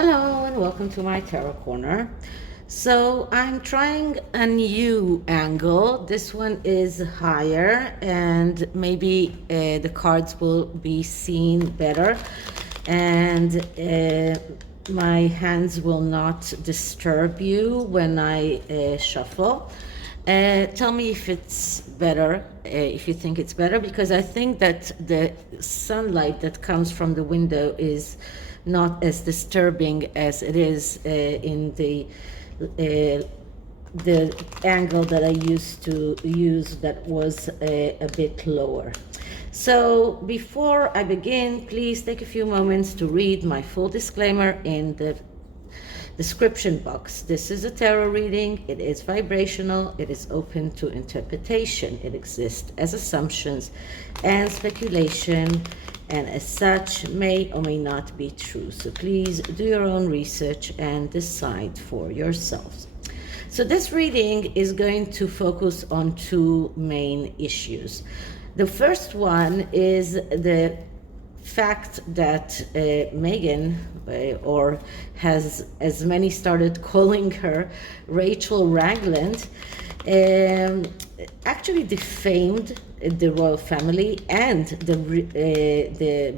Hello and welcome to my tarot corner. So I'm trying a new angle. This one is higher and maybe the cards will be seen better, and my hands will not disturb you when I shuffle. Tell me if it's better, if you think it's better, because I think that the sunlight that comes from the window is not as disturbing as it is in the angle that I used to use that was a bit lower. So before I begin, please take a few moments to read my full disclaimer in the description box. This is a tarot reading. It is vibrational. It is open to interpretation. It exists as assumptions and speculation, and as such may or may not be true. So please do your own research and decide for yourselves. So this reading is going to focus on two main issues. The first one is the fact that Meghan, or has as many started calling her, Rachel Ragland, actually defamed the royal family and the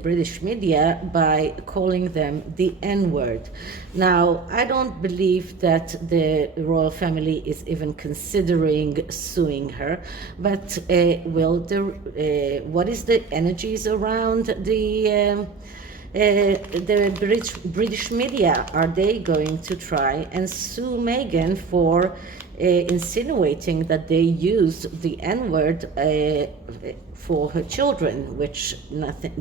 British media by calling them the N-word. Now, I don't believe that the royal family is even considering suing her, but what is the energies around the British media? Are they going to try and sue Meghan for insinuating that they used the N-word for her children, which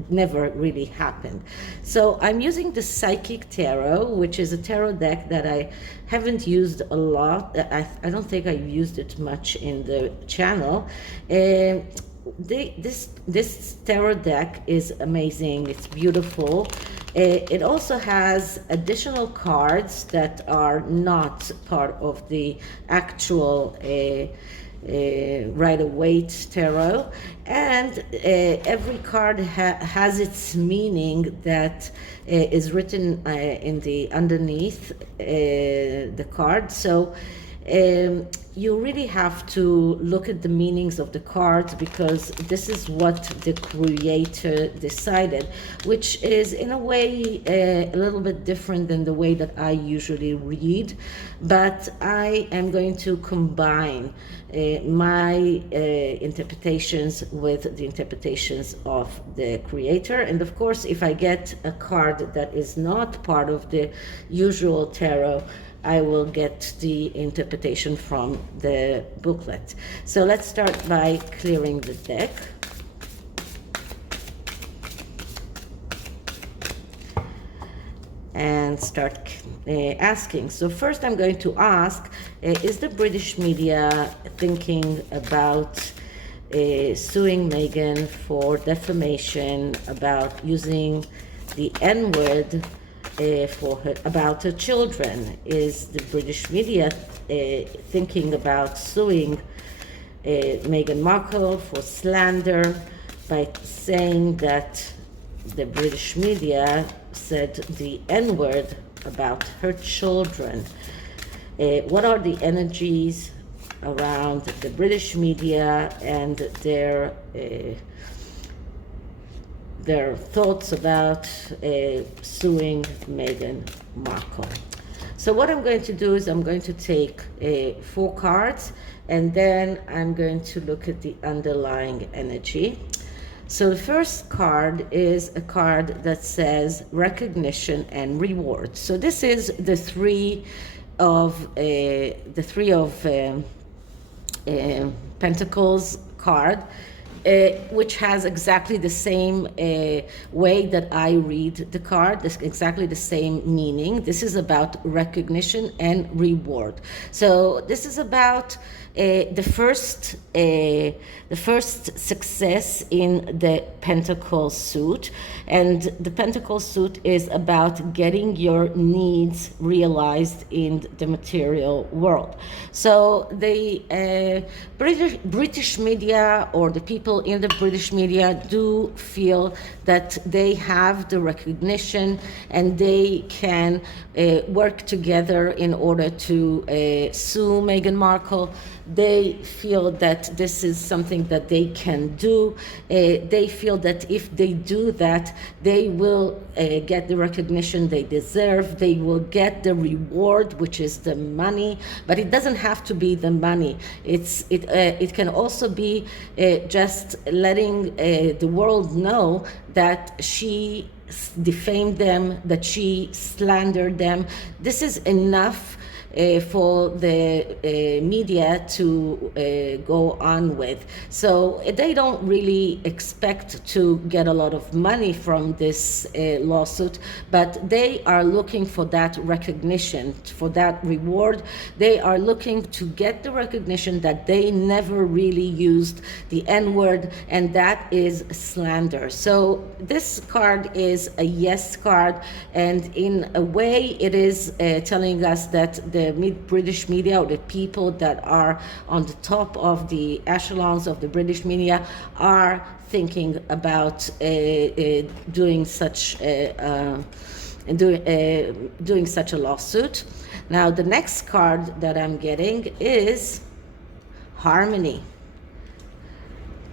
never really happened? So I'm using the Psychic Tarot, which is a tarot deck that I haven't used a lot. I don't think I've used it much in the channel. This tarot deck is amazing. It's beautiful. It also has additional cards that are not part of the actual Rider-Waite tarot, and every card has its meaning that is written in the underneath the card. So you really have to look at the meanings of the cards, because this is what the creator decided, which is in a way a little bit different than the way that I usually read. But I am going to combine my interpretations with the interpretations of the creator. And of course, if I get a card that is not part of the usual tarot, I will get the interpretation from the booklet. So let's start by clearing the deck. And start asking. So first I'm going to ask, is the British media thinking about suing Meghan for defamation about using the N-word about her children? Is the British media thinking about suing Meghan Markle for slander by saying that the British media said the N-word about her children? What are the energies around the British media and their thoughts about suing Meghan Markle? So what I'm going to do is I'm going to take 4 cards, and then I'm going to look at the underlying energy. So the first card is a card that says recognition and reward. So this is the three of Pentacles card, which has exactly the same way that I read the card, exactly the same meaning. This is about recognition and reward. So this is about the first success in the Pentacle suit, and the Pentacle suit is about getting your needs realized in the material world. So the British media, or the people people in the British media do feel that they have the recognition and they can work together in order to sue Meghan Markle. They feel that this is something that they can do. They feel that if they do that, they will get the recognition they deserve. They will get the reward, which is the money. But it doesn't have to be the money. It can also be just letting the world know that she defamed them, that she slandered them. This is enough for the media to go on with. So they don't really expect to get a lot of money from this lawsuit, but they are looking for that recognition, for that reward. They are looking to get the recognition that they never really used the N-word, and that is slander. So this card is a yes card, and in a way it is telling us that the British media, or the people that are on the top of the echelons of the British media, are thinking about doing such a lawsuit. Now, the next card that I'm getting is Harmony.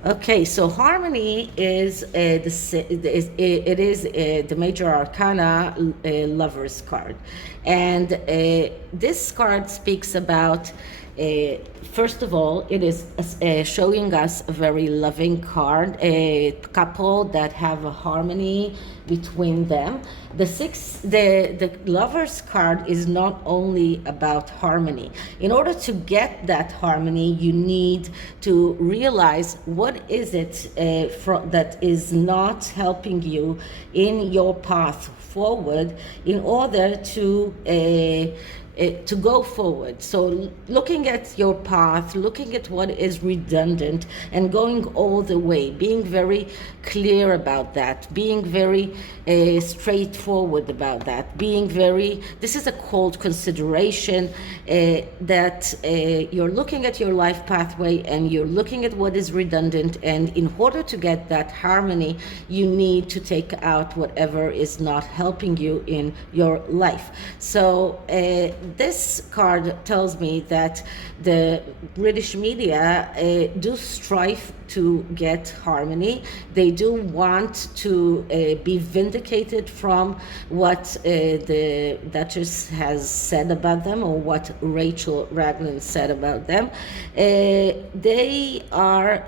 Okay, so Harmony is the major arcana Lovers card, and this card speaks about. First of all, it is showing us a very loving card, a couple that have a harmony between them. The Lovers card is not only about harmony. In order to get that harmony, you need to realize what is it that is not helping you in your path forward in order to go forward. So looking at your path, looking at what is redundant and going all the way, being very clear about that, being very straightforward about that, this is a cold consideration that you're looking at your life pathway and you're looking at what is redundant, and in order to get that harmony, you need to take out whatever is not helping you in your life. So this card tells me that the British media do strive to get harmony. They do want to be vindicated from what the Duchess has said about them, or what Rachel Raglan said about them. They are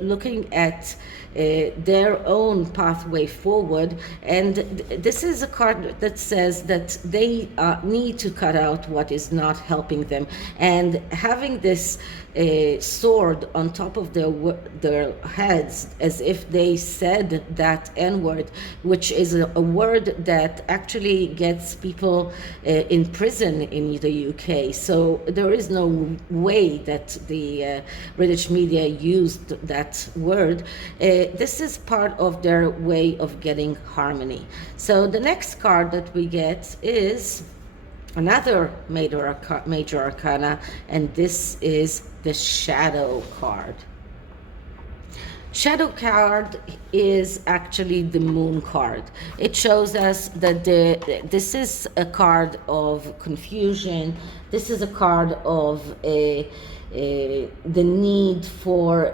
looking at their own pathway forward, and this is a card that says that they need to cut out what is not helping them, and having this sword on top of their heads, as if they said that N-word, which is a word that actually gets people in prison in the UK. So there is no way that the British media used that word. This is part of their way of getting harmony. So the next card that we get is another major arcana, and this is the Shadow card. Shadow card is actually the Moon card. It shows us that this is a card of confusion. This is a card of the need for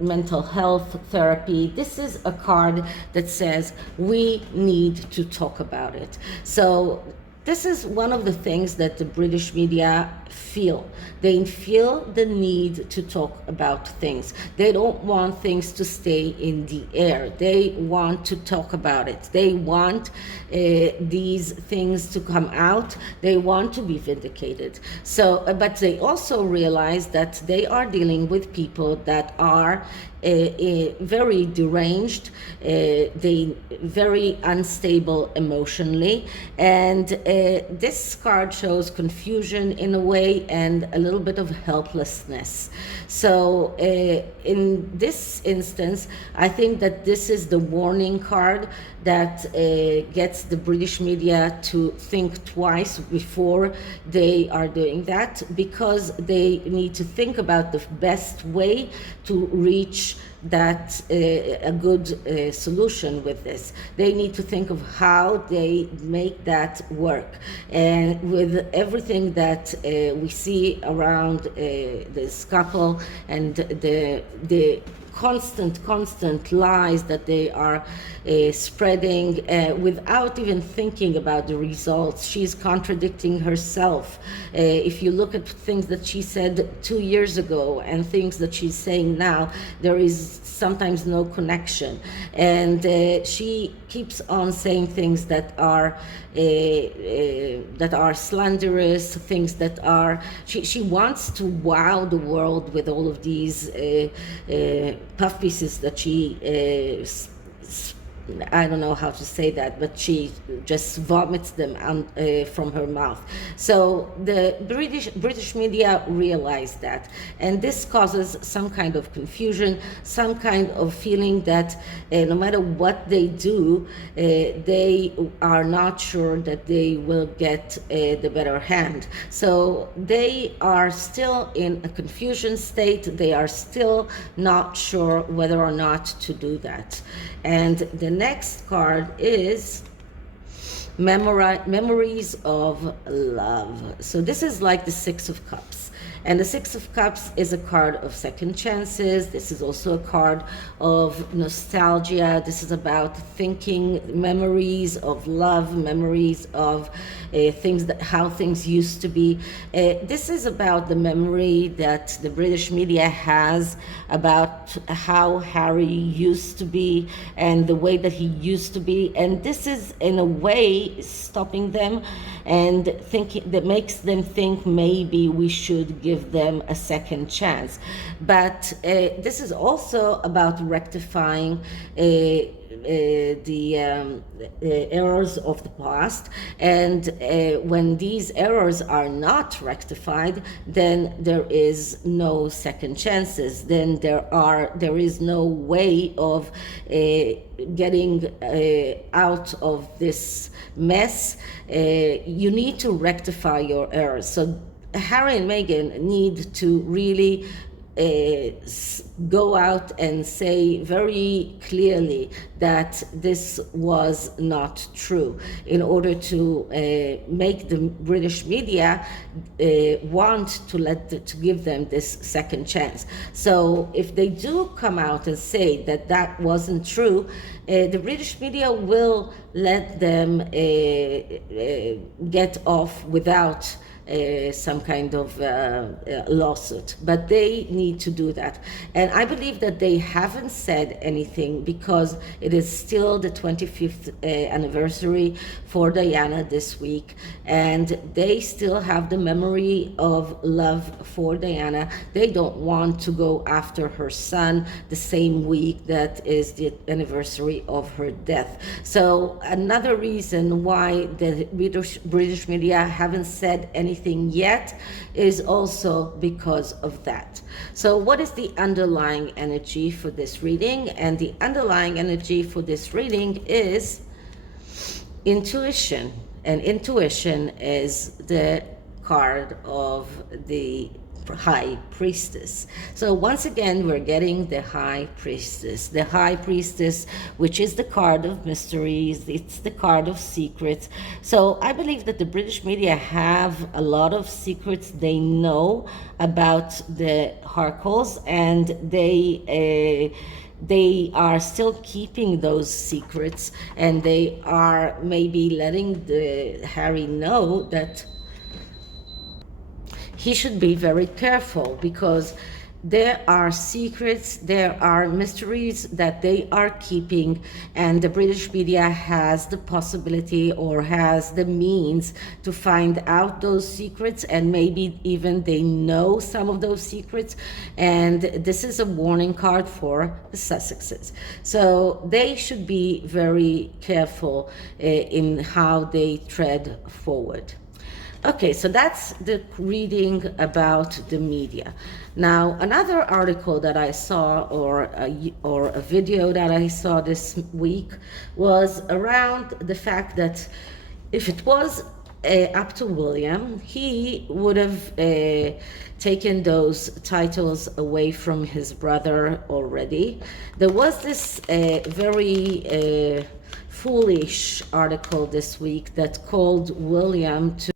mental health therapy. This is a card that says we need to talk about it. So this is one of the things that the British media feel. They feel the need to talk about things. They don't want things to stay in the air. They want to talk about it. They want these things to come out. They want to be vindicated. So, but they also realize that they are dealing with people that are very deranged, they very unstable emotionally, and this card shows confusion in a way and a little bit of helplessness. So in this instance, I think that this is the warning card that gets the British media to think twice before they are doing that, because they need to think about the best way to reach that a good solution with this. They need to think of how they make that work. And with everything that we see around this couple and the constant lies that they are spreading without even thinking about the results. She's contradicting herself. If you look at things that she said 2 years ago and things that she's saying now, there is sometimes no connection. And she keeps on saying things that are slanderous, things that are, she wants to wow the world with all of these puff pieces that she I don't know how to say that, but she just vomits them from her mouth. So the British media realize that, and this causes some kind of confusion, some kind of feeling that no matter what they do, they are not sure that they will get the better hand. So they are still in a confusion state. They are still not sure whether or not to do that. And the next card is memories of love. So this is like the Six of Cups. And the Six of Cups is a card of second chances. This is also a card of nostalgia. This is about thinking, memories of love, memories of how things used to be. This is about the memory that the British media has about how Harry used to be and the way that he used to be. And this is, in a way, stopping them and thinking, that makes them think maybe we should give them a second chance. But this is also about rectifying the errors of the past, and when these errors are not rectified, then there is no second chances. Then there is no way of getting out of this mess. You need to rectify your errors. So Harry and Meghan need to really go out and say very clearly that this was not true, in order to make the British media want to give them this second chance. So if they do come out and say that that wasn't true, the British media will let them get off without some kind of lawsuit, but they need to do that. And I believe that they haven't said anything because it is still the 25th anniversary for Diana this week, and they still have the memory of love for Diana. They don't want to go after her son the same week that is the anniversary of her death. So another reason why the British media haven't said anything yet is also because of that. So what is the underlying energy for this reading? And the underlying energy for this reading is intuition. And intuition is the card of the High Priestess. So once again, we're getting the High Priestess. The High Priestess, which is the card of mysteries, it's the card of secrets. So I believe that the British media have a lot of secrets they know about the Harkles, and they are still keeping those secrets, and they are maybe letting Harry know that he should be very careful, because there are secrets, there are mysteries that they are keeping, and the British media has the possibility or has the means to find out those secrets, and maybe even they know some of those secrets. And this is a warning card for the Sussexes. So they should be very careful in how they tread forward. Okay, so that's the reading about the media. Now, another article that I saw, or a video that I saw this week, was around the fact that if it was up to William. He would have taken those titles away from his brother already. There was this very foolish article this week that called William to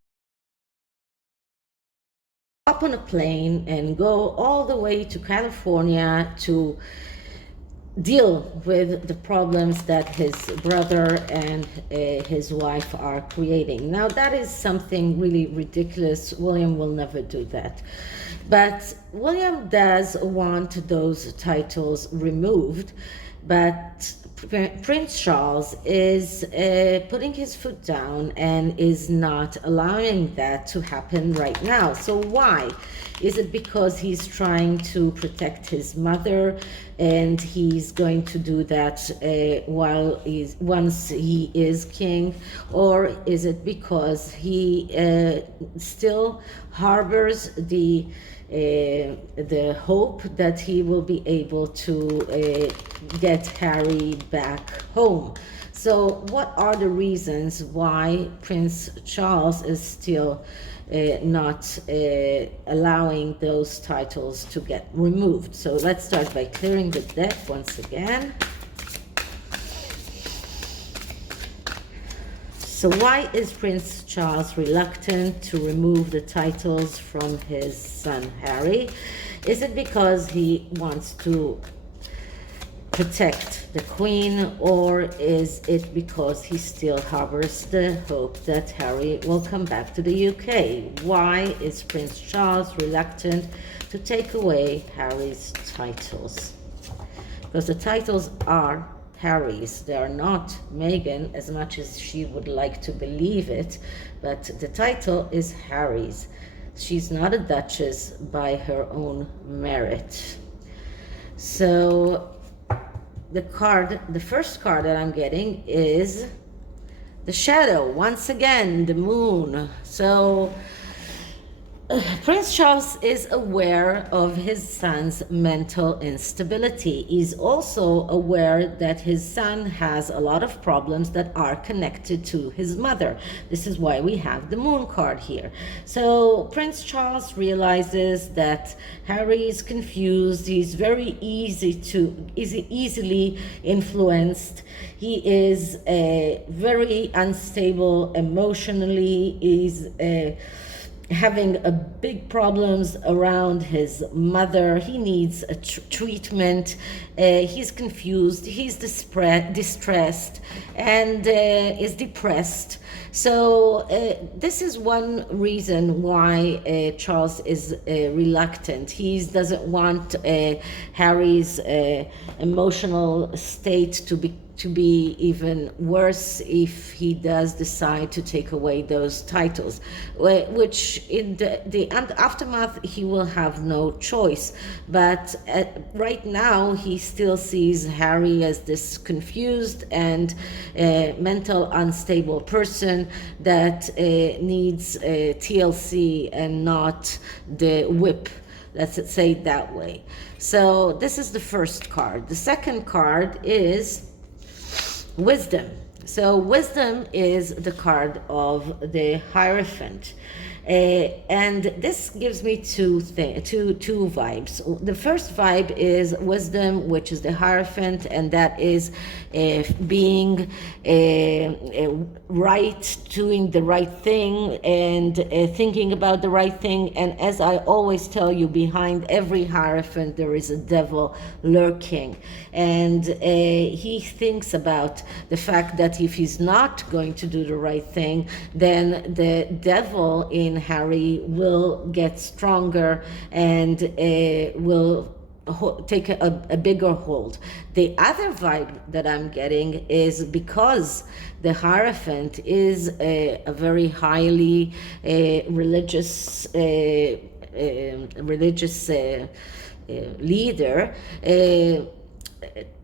hop on a plane and go all the way to California to deal with the problems that his brother and his wife are creating. Now, that is something really ridiculous. William will never do that. But William does want those titles removed, but Prince Charles is putting his foot down and is not allowing that to happen right now. So why? Is it because he's trying to protect his mother and he's going to do that once he is king? Or is it because he still harbors the hope that he will be able to get Harry back home? So what are the reasons why Prince Charles is still not allowing those titles to get removed? So let's start by clearing the deck once again. So why is Prince Charles reluctant to remove the titles from his son Harry? Is it because he wants to protect the Queen, or is it because he still harbors the hope that Harry will come back to the UK? Why is Prince Charles reluctant to take away Harry's titles? Because the titles are Harry's. They are not Meghan, as much as she would like to believe it, but the title is Harry's. She's not a duchess by her own merit. So the first card that I'm getting is the Shadow. Once again, the Moon. So Prince Charles is aware of his son's mental instability. He's also aware that his son has a lot of problems that are connected to his mother. This is why we have the Moon card here. So Prince Charles realizes that Harry is confused. He's very easily influenced. He is very unstable emotionally. He's having a big problems around his mother. He needs a treatment. He's confused. He's distressed and is depressed. So this is one reason why Charles is reluctant. He doesn't want Harry's emotional state to be even worse if he does decide to take away those titles, which in the aftermath he will have no choice. But right now he still sees Harry as this confused and mental unstable person that needs TLC and not the whip. Let's say it that way. So this is the first card. The second card is Wisdom. So wisdom is the card of the Hierophant. And this gives me two vibes. The first vibe is wisdom, which is the Hierophant, and that is being right, doing the right thing, and thinking about the right thing. And as I always tell you, behind every Hierophant there is a devil lurking, and he thinks about the fact that if he's not going to do the right thing, then the devil in Harry will get stronger and will take a bigger hold. The other vibe that I'm getting is because the Hierophant is a very highly religious leader.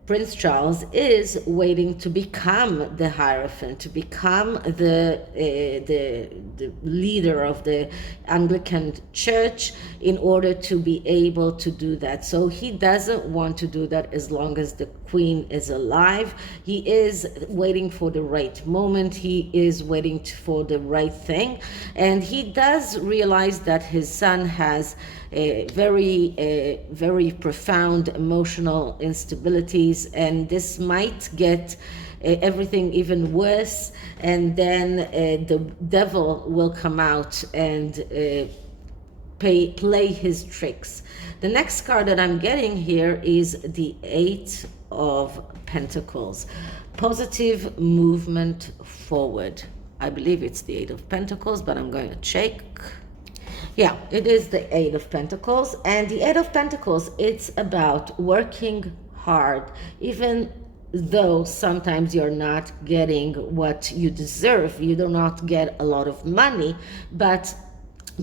Prince Charles is waiting to become the Hierophant, to become the leader of the Anglican Church in order to be able to do that. So he doesn't want to do that as long as the queen is alive. He is waiting for the right moment. He is waiting for the right thing. And he does realize that his son has very profound emotional instabilities, and this might get everything even worse, and then the devil will come out and play his tricks. The next card that I'm getting here is the Eight of Pentacles. Positive movement forward. I believe it's the Eight of Pentacles, but I'm going to check. Yeah, it is the Eight of Pentacles. And the Eight of Pentacles, it's about working hard, even though sometimes you're not getting what you deserve. You do not get a lot of money, but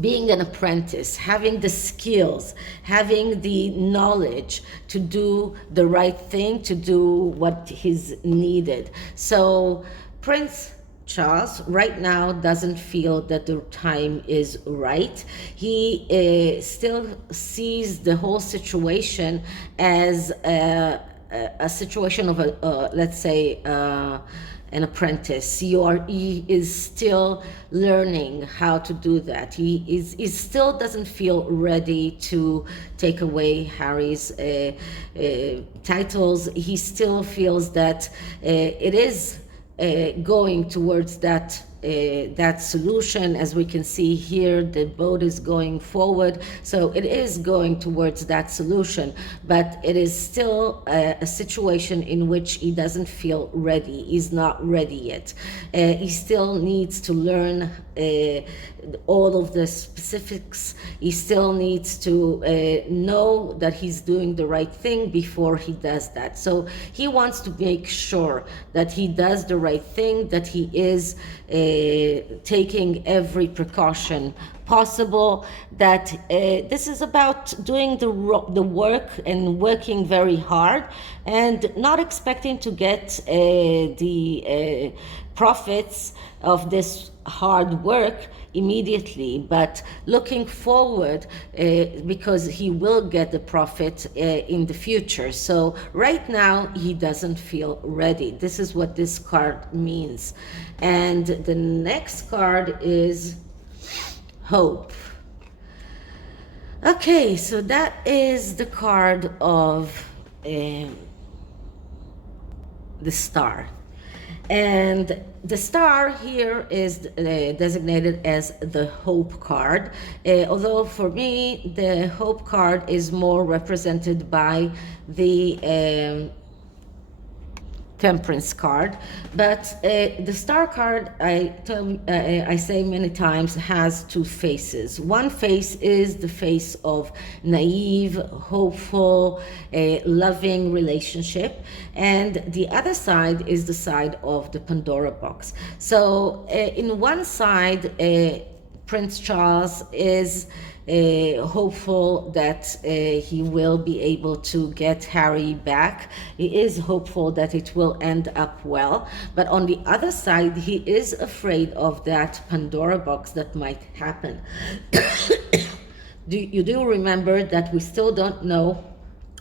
being an apprentice, having the skills, having the knowledge to do the right thing, to do what is needed. So Prince Charles right now doesn't feel that the time is right. He still sees the whole situation as a situation of let's say an apprentice. He is still learning how to do that. He still doesn't feel ready to take away Harry's titles. He still feels that it is going towards that solution. As we can see here, the boat is going forward, so it is going towards that solution, but it is still a situation in which he doesn't feel ready. He's not ready yet. He still needs to learn all of the specifics. He still needs to know that he's doing the right thing before he does that. So he wants to make sure that he does the right thing, that he is taking every precaution possible, that this is about doing the work and working very hard and not expecting to get the profits of this hard work immediately, but looking forward because he will get the profit in the future. So right now he doesn't feel ready. This is what this card means. And the next card is Hope. Okay, so that is the card of the Star. And the Star here is designated as the Hope card, although for me the Hope card is more represented by the Temperance card, but the Star card, I say many times, has two faces. One face is the face of naive, hopeful, loving relationship, and the other side is the side of the Pandora box. So in one side, Prince Charles is hopeful that he will be able to get Harry back. He is hopeful that it will end up well, but on the other side he is afraid of that Pandora box that might happen. You do remember that we still don't know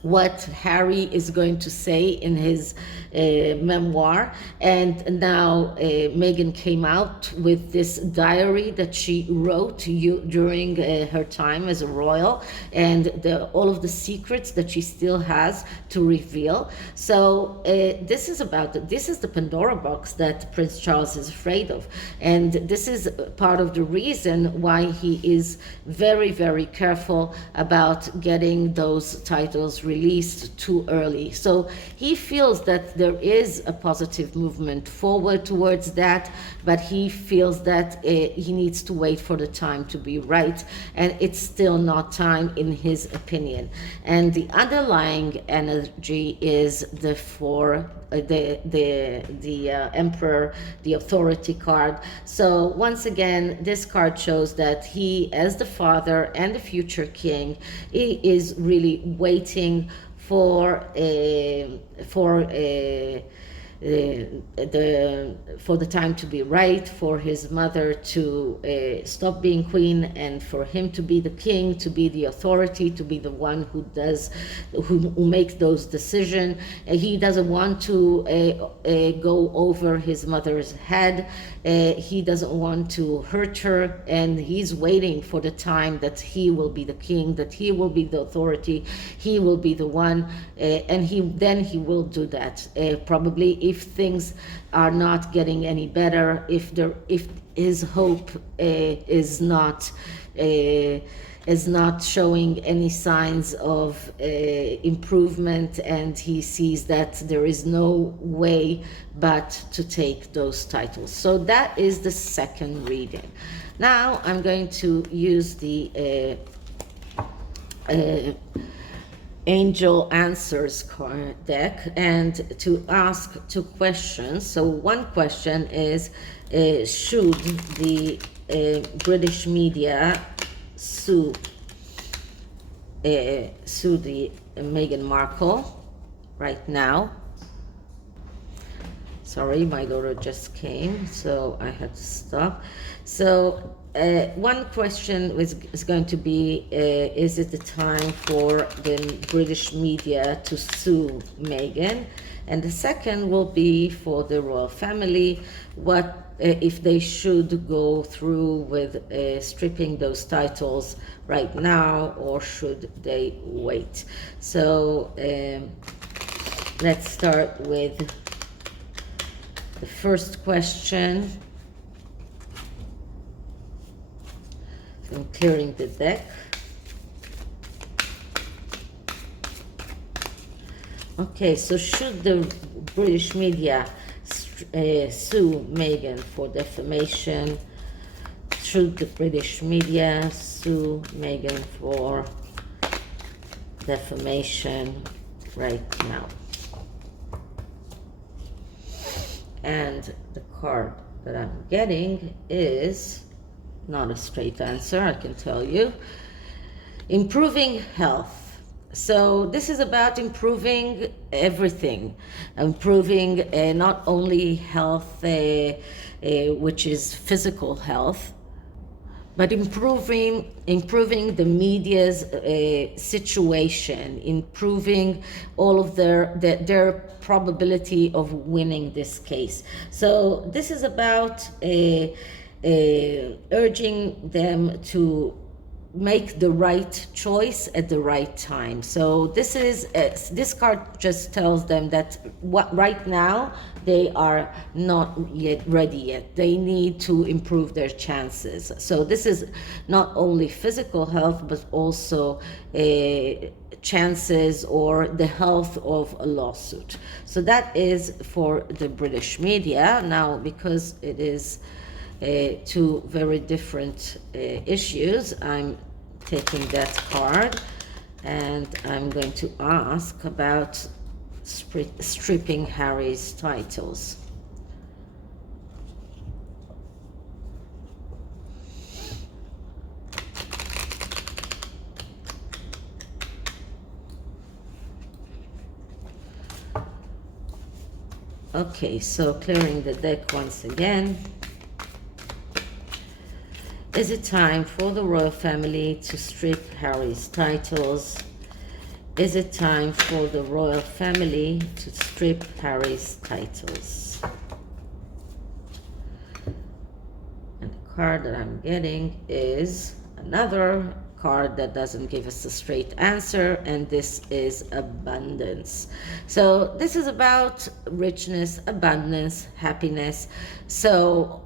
what Harry is going to say in his memoir, and now Meghan came out with this diary that she wrote during her time as a royal, and all of the secrets that she still has to reveal. So this is the Pandora box that Prince Charles is afraid of, and this is part of the reason why he is very, very careful about getting those titles released too early. So he feels that there is a positive movement forward towards that, but he feels that he needs to wait for the time to be right, and it's still not time in his opinion. And the underlying energy is the Emperor, the authority card. So once again, this card shows that he, as the father and the future king, he is really waiting for for the time to be right, for his mother to stop being queen, and for him to be the king, to be the authority, to be the one who makes those decisions. He doesn't want to go over his mother's head. He doesn't want to hurt her, and he's waiting for the time that he will be the king, that he will be the authority, he will be the one, and he will do that. Probably if things are not getting any better, if his hope is not showing any signs of improvement, and he sees that there is no way but to take those titles. So that is the second reading. Now I'm going to use the Angel Answers card deck and to ask two questions. So one question is, should the British media sue the Meghan Markle right now? Sorry, my daughter just came, so I had to stop. So one question is going to be, is it the time for the British media to sue Meghan? And the second will be for the royal family, what if they should go through with stripping those titles right now, or should they wait? So let's start with the first question. I'm clearing the deck. Okay, so should the British media sue Meghan for defamation? Should the British media sue Meghan for defamation right now? And the card that I'm getting is not a straight answer, I can tell you. Improving health. So this is about improving everything, improving not only health, which is physical health, but improving the media's situation, improving all of their probability of winning this case. So this is about urging them to make the right choice at the right time. So this card just tells them that right now they are not yet ready yet. They need to improve their chances. So this is not only physical health, but also chances or the health of a lawsuit. So that is for the British media. Now, because it is two very different issues, I'm taking that card and I'm going to ask about stripping Harry's titles. Okay, so clearing the deck once again. Is it time for the royal family to strip Harry's titles? Is it time for the royal family to strip Harry's titles? And the card that I'm getting is another card that doesn't give us a straight answer, and this is abundance. So this is about richness, abundance, happiness. So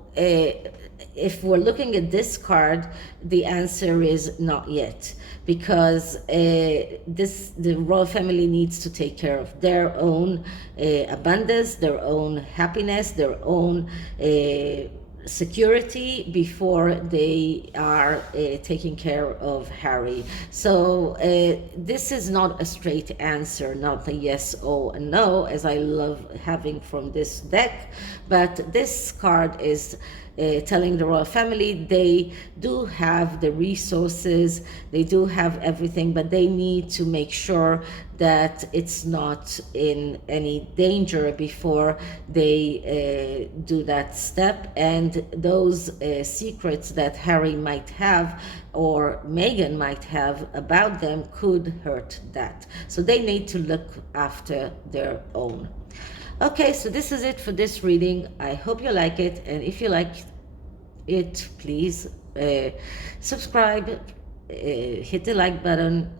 if we're looking at this card, the answer is not yet, because the royal family needs to take care of their own abundance, their own happiness, their own security before they are taking care of Harry. So this is not a straight answer, not a yes or a no, as I love having from this deck, but this card is telling the royal family they do have the resources, they do have everything, but they need to make sure that it's not in any danger before they do that step. And those secrets that Harry might have or Meghan might have about them could hurt that. So they need to look after their own. Okay, so this is it for this reading. I hope you like it, and if you like it, please subscribe, hit the like button,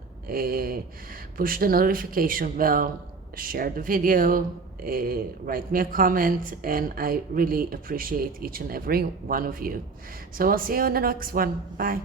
push the notification bell, share the video, write me a comment, and I really appreciate each and every one of you. So I'll see you in the next one. Bye.